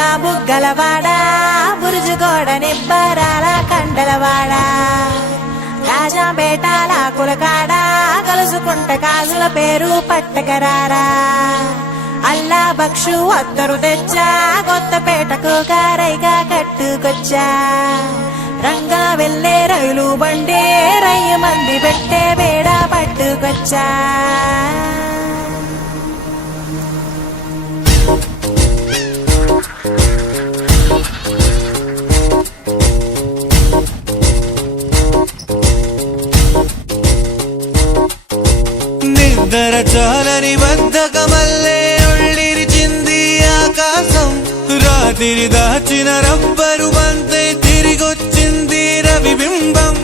బుగ్గ బుగ్గలవాడా బురుజు గోడ నిబ్బరాల కండలవాడా రాజాపేటాల కులకాడా కలుసుకుంట కాజుల పేరు పట్టకరారా అల్లా బక్షు అత్తరు తెచ్చా కొత్తపేటకు కారైగా కట్టుకొచ్చా రంగా వెళ్ళే రైలు బండి రయ్య మంది పెట్టే వేడ పట్టుకొచ్చా నిద్ర చాలని బద్ధకమల్లే ఒళ్ళిరిచింది ఆకాశం రాత్రి దాచిన రబ్బరు బంతే తిరిగొచ్చింది రవిబింబం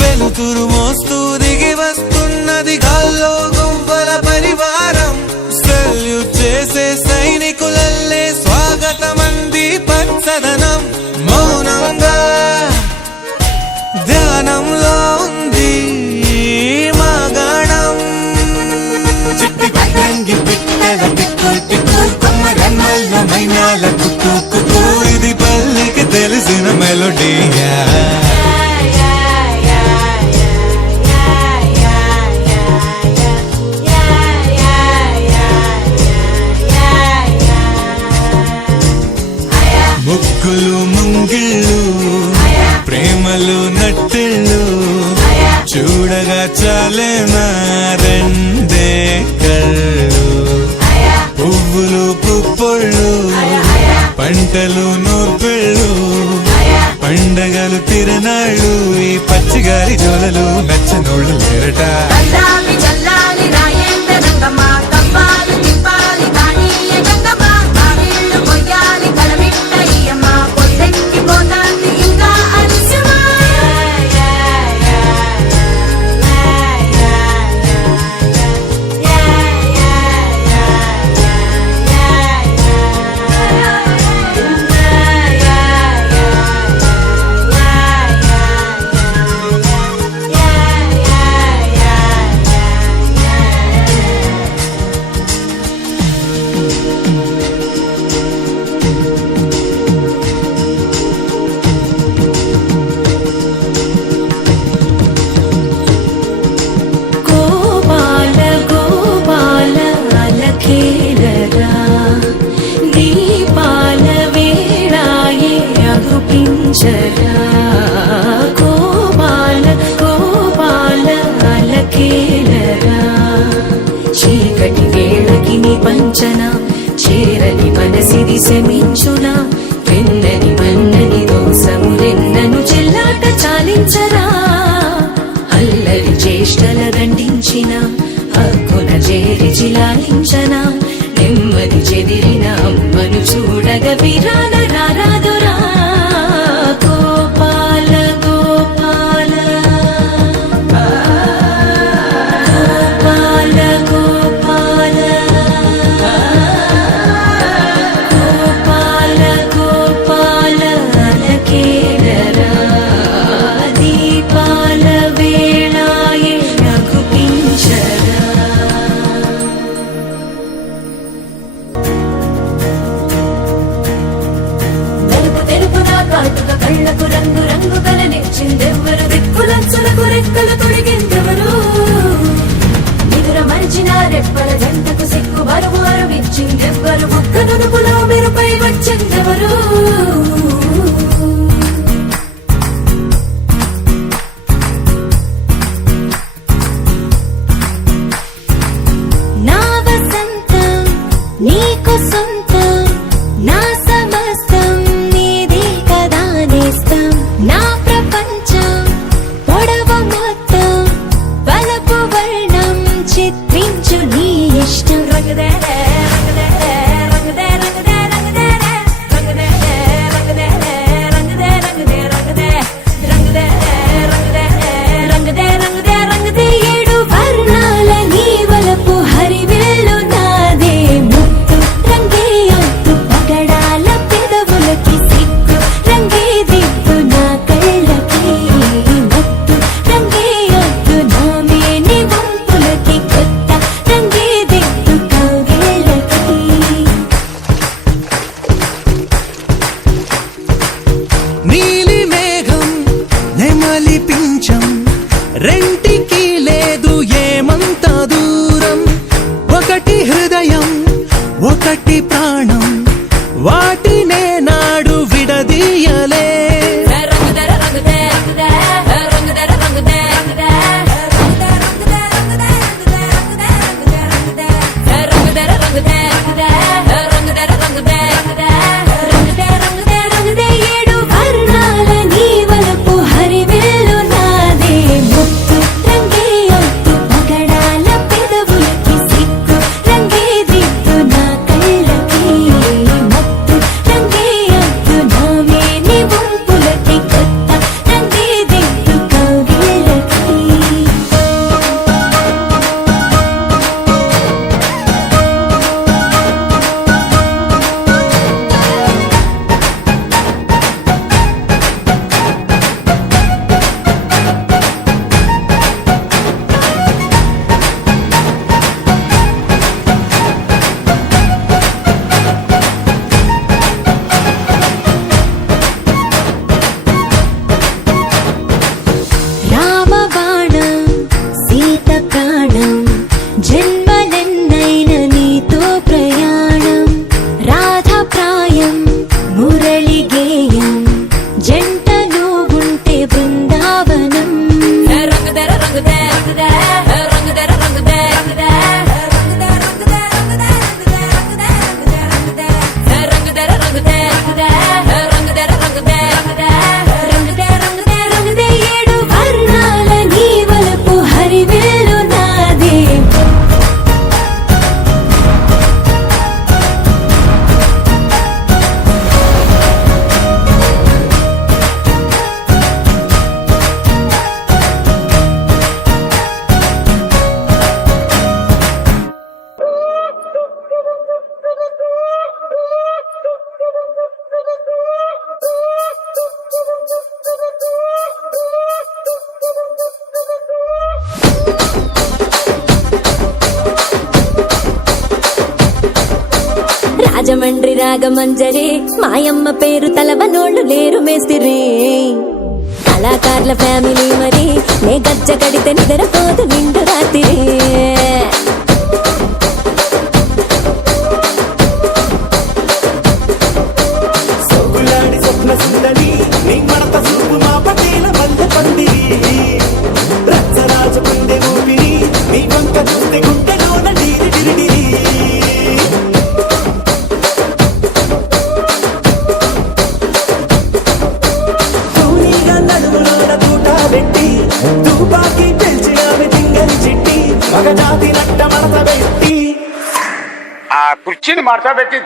వెలుతురు మోస్తూ దిగి వస్తున్నది గాల్లో గువ్వల పరివారం సెల్యూట్ చేసే సైనికులల్లే స్వాగతమంది పచ్చదనం మౌనంగా ధ్యానంలో ఉంది మాగాణం చిట్టి పట్టంగి పిట్టల టిక్కు టిక్కు కొమ్మరన్నల్ల మైనాల కుక్కు కుక్కు ఇది పల్లెకి తెలిసిన మెలోడీయా ముగ్గులు ముంగిళ్ళు ప్రేమలు నట్టిళ్ళు చూడగా చాలేనా రెండే కళ్ళు పువ్వులు పుప్పొళ్ళు పంటలు నూర్పిళ్ళు పండగలు తిరణాళ్ళు ఈ పచ్చిగారి జోలలు నచ్చనోళ్ళు లేరట గోపాల గోపాల అలకేలరా చీకటి వేళకి నీ పంచన చేరని మనసిది శమించునా వెన్నని మన్నని దోసములెన్నను చెల్లాట చాలించరా అల్లరి చేష్టల దండించిన హక్కున చేరి చిలాలించనా నెమ్మది చెదిరిన అమ్మను చూడగ విరాన రారాదురా గోపాల గోపాల గోపాల గోపాల గోపాల గోపాల అలకేలరా దీపాల వేళాయే రఘుపించరా కళ్ళకు రంగు రంగు కలనిచ్చిందెవ్వరు దిక్కులచ్చులకు రెక్కలు తొడిగిందెవరు నిదుర మరిచిన రెప్పల జంటకు సిగ్గు బరువు అరువిచ్చిందెవ్వరు ముక్క నునుపులో మెరుపై వచ్చిందెవరు నా వసంతం నీకు సొంతం నా సమస్తం నా ప్రపంచం పొడవ మొత్తం వలపు వర్ణం చిత్రించు నీ ఇష్టం రంగదే రంగదే రంగదే రంగదే రంగదే రంగదే రంగదే రంగదే రంగదే రంగదే రంగదే రంగదే రంగదే రంగదే రంగదే ఏడు వర్ణాల నీ వలపు హరివేలు నాదే ముత్తు రంగే అత్తు పగడాల పెదవులకి సిగ్గు రంగే దిద్దు నా కళ్ళకి ముత్తు రంగే అత్తు నా మేని వంపులకి కొత్త రంగే దిద్దు కౌగే జన్మలెన్నైన నీతో ప్రయాణం రాధా ప్రాయం మురళి గేయం జంటలో ఉంటే బృందావనం ఏడు వర్ణాల నీ వలపు హరివేలు నాదే రాజమండ్రి రాగమంజరి మాయమ్మ పేరు తలవనోళ్ళు లేరు మేస్తిరి కళాకారుల ఫ్యామిలీ మరి నే గజ్జ కడితే నిద్రపోదు నిండు రాత్రి సొగులాడి స్వప్న సుందరి నీ మడత చూపు మా పటేల మల్లె పందిరి రచ్చరాజు గుండె ఊపిరి నీ వంక చూస్తే గుండెలోన డీరి డిరిడిరి తూనీగా నడుములోన తూట పెట్టి తుపాకి పెంచి ఆమె తింగని చిట్టి మగజాతి నట్ట మడత పెట్టి ఆ కుర్చీని మార్చబెట్టి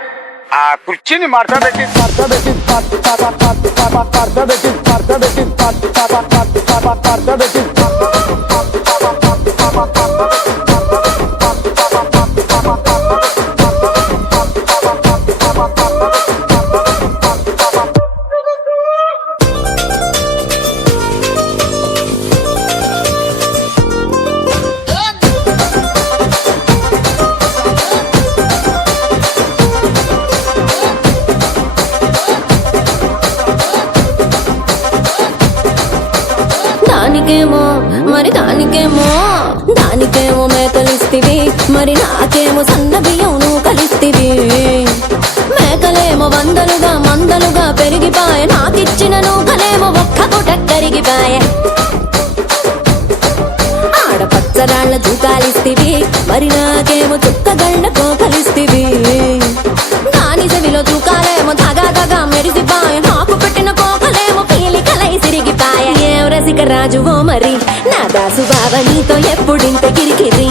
దానికేమో మరి దానికేమో మేకలిస్తివి మరి నాకేమో సన్న బియ్యం నువ్వు కలిస్తివి మేకలేమో మందలుగా పెరిగిపాయ నాకిచ్చిన నూకలేమో ఒక్క పూట కరిగిపాయ ఆడపచ్చరాళ్ల జూకాలిస్తివి మరి నాకేమో చుక్కగళ్ళ కోకలిస్తివి దాని చెవిలో జూకాలేమో దగా మెరిసిపాయ నాకు పెట్టిన కోకలేమో పీలికలై సిరిగిపాయ ఏం రసిక రాజువో మరి నా దాసు బావ నీతో ఎప్పుడింత కిరికిరి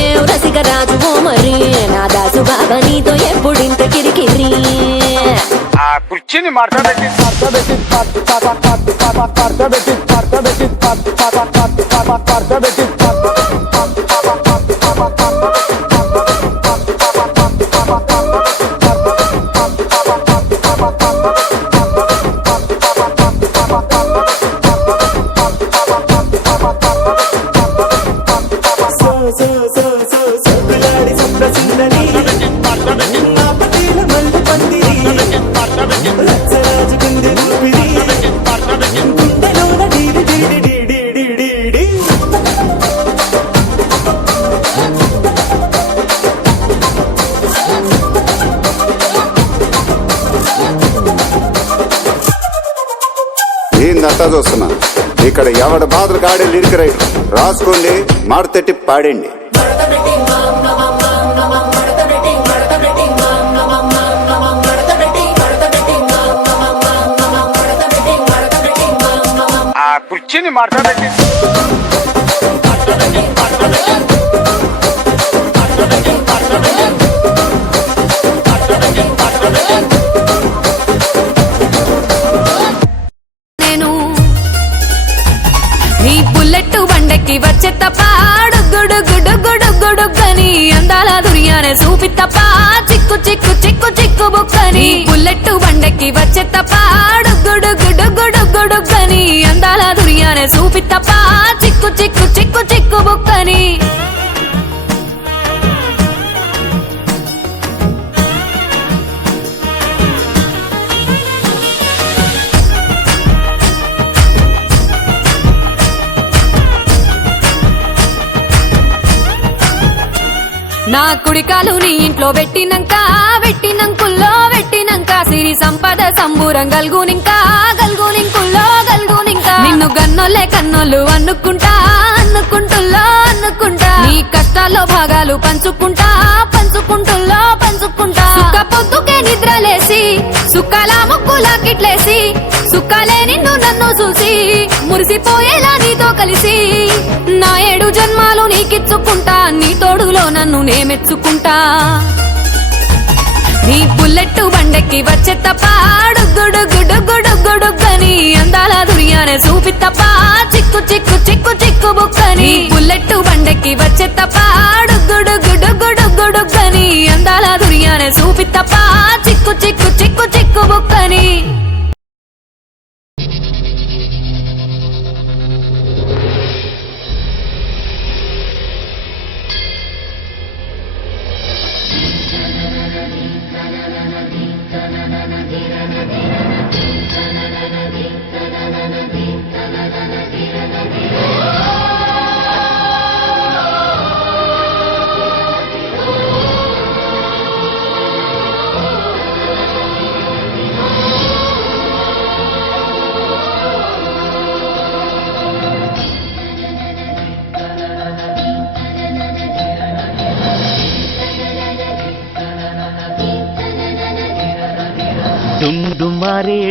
ఏం రసిక రాజువో మరి నా దాసు బావ నీతో ఎప్పుడింత కిరికిరి ఆ కుర్చీని మార్చబెట్టి సొగులాడి స్వప్న సుందరి మా పటేల మల్లె పందిరి రచ్చరాజు గుండె ఊపిరి గుండెలోన డీరి డీరి డీరి డీరి ఏందంతా చూస్తున్నా ఇక్కడ ఎవడ బాధలు కాడే లిరిక్ రైటర్ రాసుకోండి మాడతెట్టి పాడండి ఆ కుర్చీని మార్చబెట్టి నేను నీ బుల్లెట్ బండకి వచ్చే తప్ప గుడుగుడుగుడుగుడుగుడుగని అందాల దుర్యానే చూపి తప్ప చిక్కు చిక్కు చిక్కు చిక్కు బుక్కని బుల్లెట్ బండకి వచ్చే తప్ప గుడుగుడుగుడుగుడుగని అందాల దుర్యానే చూపి తప్ప చిక్కు చిక్కు చిక్కు చిక్కు బుక్కని నా కుడికాలు నీ ఇంట్లో పెట్టినంకుల్లో పెట్టినంక సిరి సంపద సంబూరం గల్గునింకా నిన్ను గన్నోళ్ళే కన్నోళ్ళు అనుకుంటా నీ కష్టాల్లో భాగాలు పంచుకుంటా సుక్క పొద్దుకే నిద్రలేసి సుక్కలా ముక్కులా కిట్లేసి సుక్కలే నిన్ను నన్ను చూసి మురిసిపోయేలా నీతో కలిసి నా 7 జన్మాలు నీకిచ్చుకుంటా నీ తోడులో నన్ను నేమెచ్చుకుంటా నీ బుల్లెట్ బండెక్కి వచ్చే తప్ప డుగ్గుడుగ్గుడుగ్గుడుగ్గుడుగ్గని అందాల దుర్యానే చూపి తప్ప చిక్కు బుక్కని బుల్లెట్ బండెక్కి వచ్చే తప్ప డుగ్గుడుగ్గుడుగ్గుడుగ్గుడుగ్గని అందాల దుర్యానే చూపి తప్ప చిక్కు బుక్కని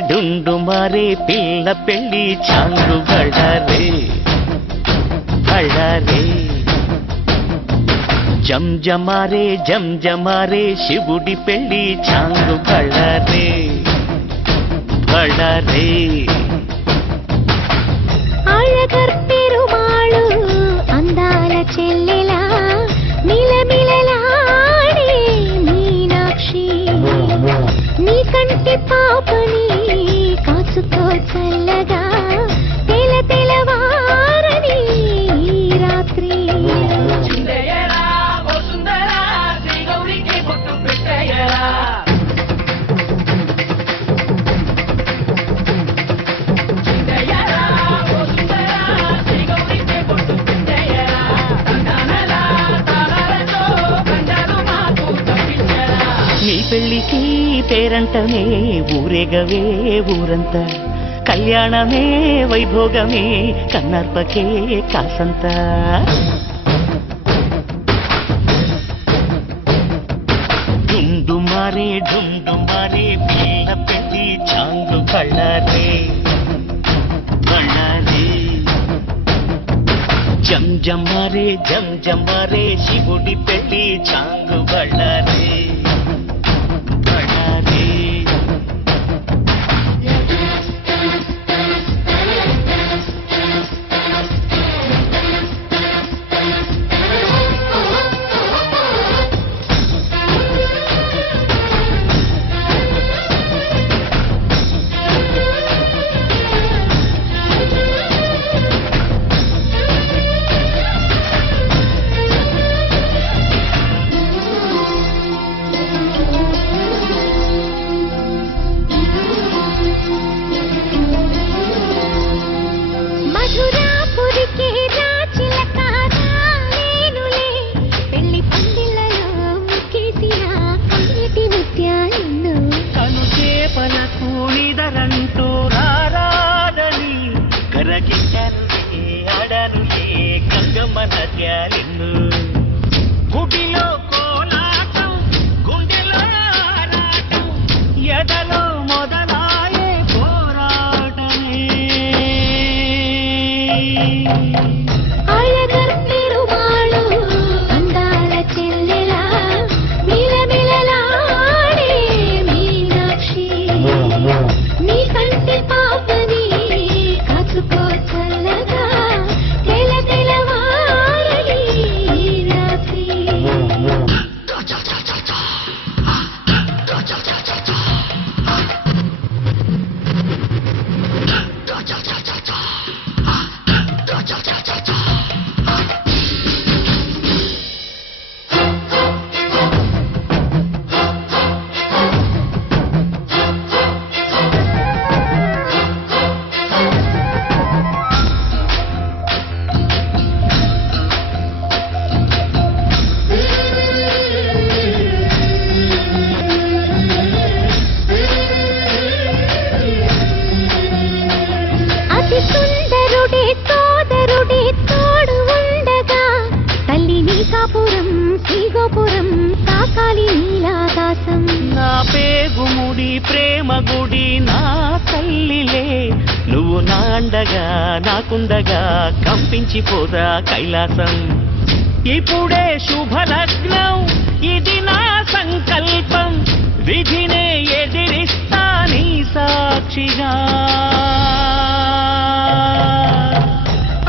డుండుమారే పిల్ల పెళ్ళి చాంగు బళ్ళారే జంజమారే శివుడి పెళ్ళి చాంగు బళ్ళారే అழகర్ పెరుమాళు అందాల చెల్లెలా మిలమిలలాడే మీనాక్షి నీ కంటి పాపని కాచుకో చల్లగా తెలవారని రాత్రి నీ పెళ్ళికి పేరంటమే ఊరేగవే ఊరంతా కళ్యాణమే వైభోగమే కన్నర్పకే కాసంత డుండుమారే పిల్ల పెళ్ళి చాంగు బళ్ళారే జంజమారే శివుడి పెళ్ళి చాంగు బళ్ళారే నా అండగా నాకుండగా కంపించిపోదా కైలాసం ఇప్పుడే శుభలగ్నం ఇది నా సంకల్పం విధినే ఎదిరిస్తా నీ సాక్షిగా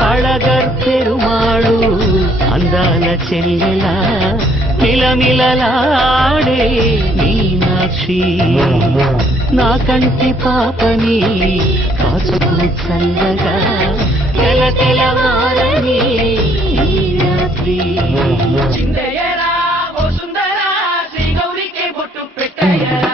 అళగర్ పెరుమాళు అందాల చెల్లెలా నిలనిలలాడే మీనాక్షి నా కంటి పాపని కాచుకు చల్లగా తెలతెలవారని ఈ రాత్రి చిందయ్యరా ఓ సుందరా శ్రీ గౌరికి బొట్టు పెట్టయ్యరా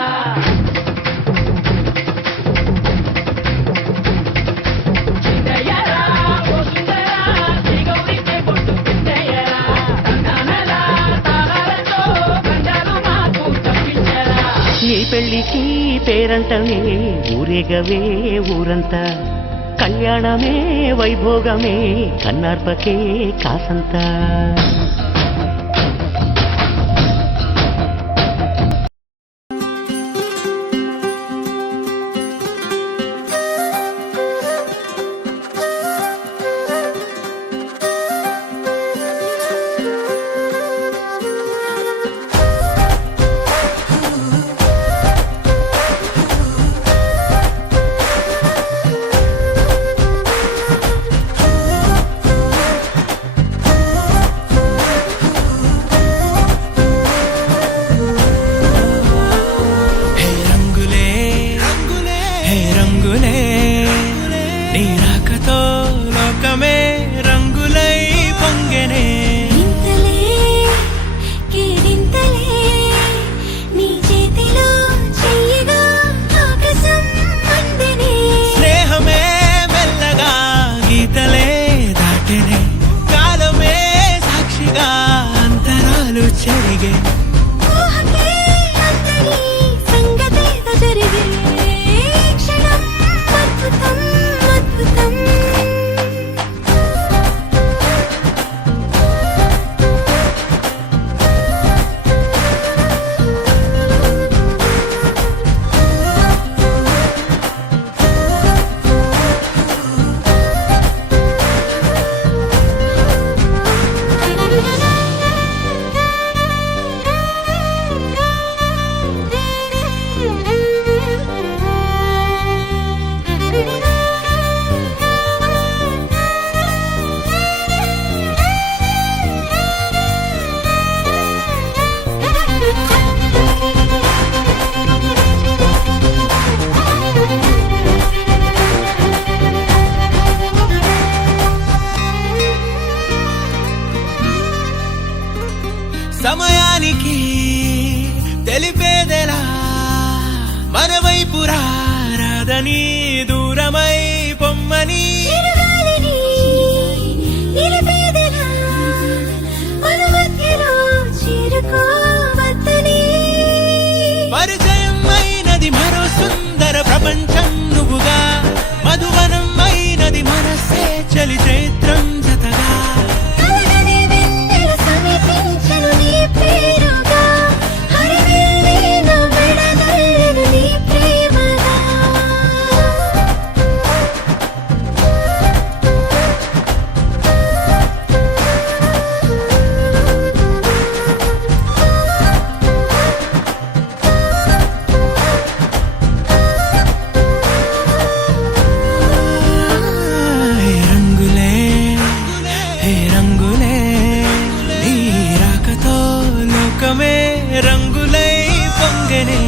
నీ పెళ్లికి పేరంటమే ఊరేగవే ఊరంతా కళ్యాణమే వైభోగమే కన్నార్పకే కాసంతా సమయానికి తెలిపేదెలా మన వైపు రాదని దూరమై పొమ్మని పరిచయం అయినది మరో సుందర ప్రపంచం నువ్వుగా మధువనం అయినది మనసే చలి చైత్రం జతగా రంగులై పొంగనే